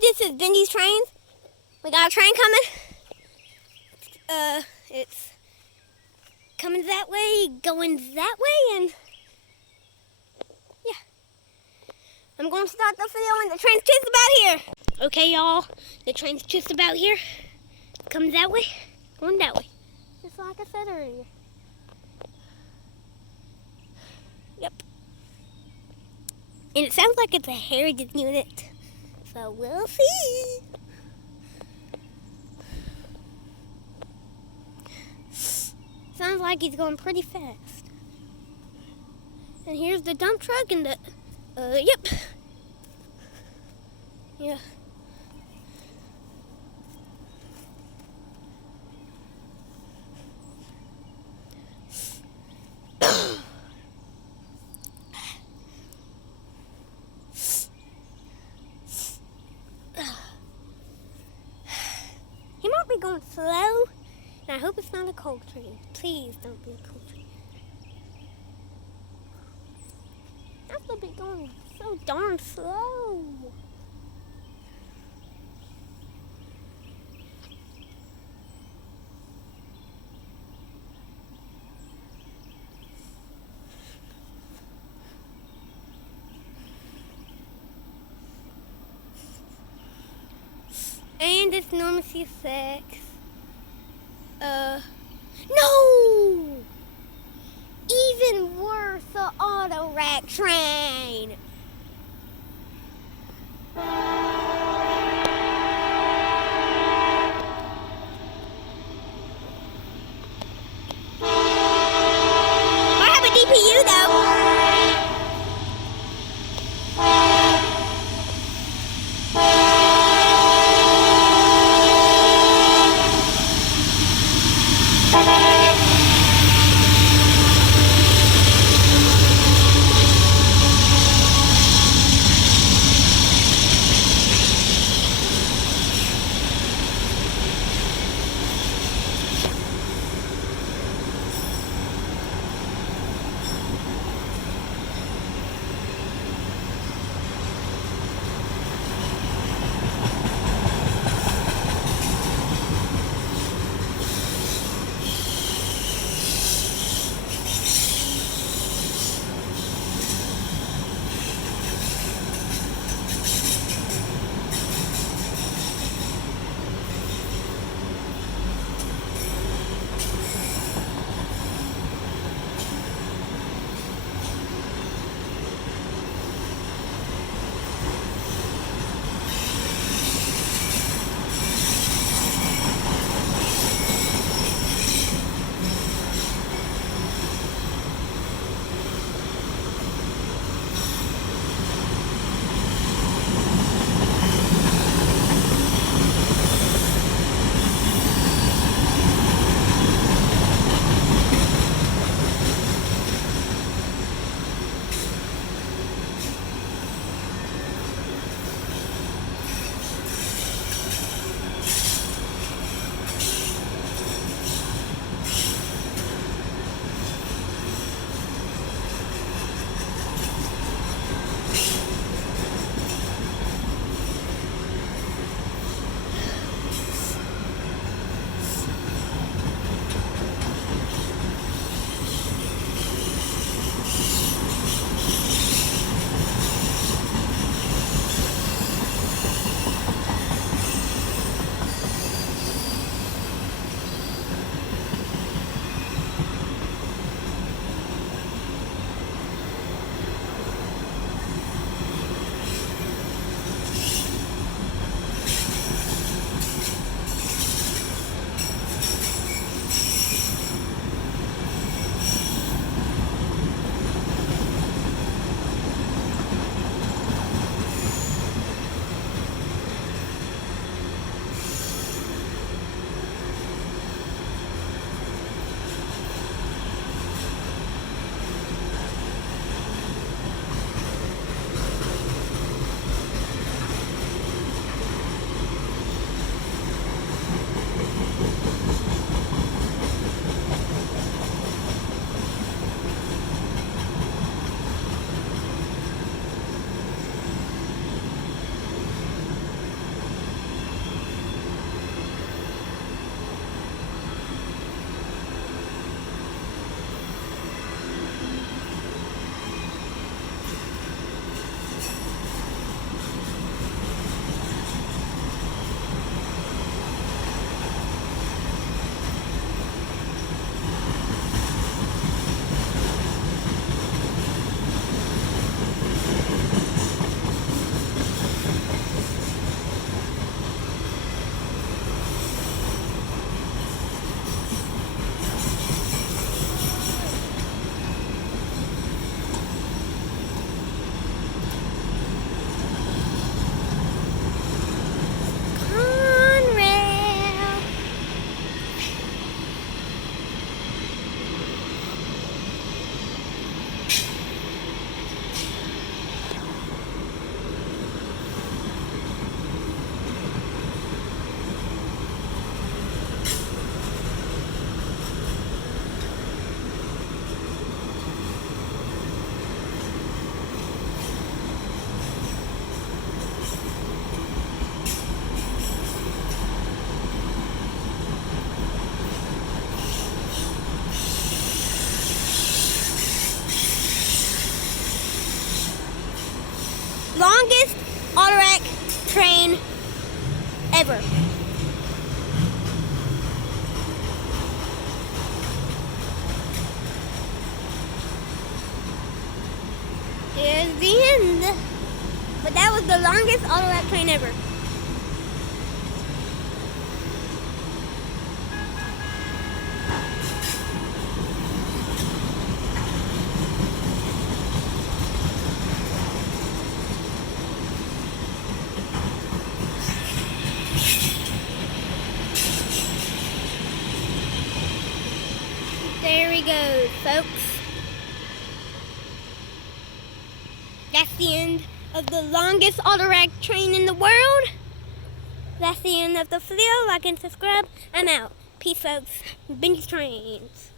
this is Benji's Trains. We got a train coming. It's coming that way, going that way, and yeah. I'm going to start the video and the train's just about here. Okay, y'all, the train's just about here. Coming that way, going that way. Just like I said earlier. Yep. And it sounds like it's a heritage unit. So we'll see. Sounds like he's going pretty fast. And here's the dump truck and the, yep. Yeah. He might be going slow. And I hope it's not a coal train. Please don't be a coal train. That's gonna be going so darn slow. And it's normal C6. No! Even worse, the autorack train. I have a DPU though. ever. Here's the end. But that was the longest autorack train ever. There he goes, folks. That's the end of the longest autorack train in the world. That's the end of the video. Like and subscribe. I'm out. Peace, folks. Benji Trains.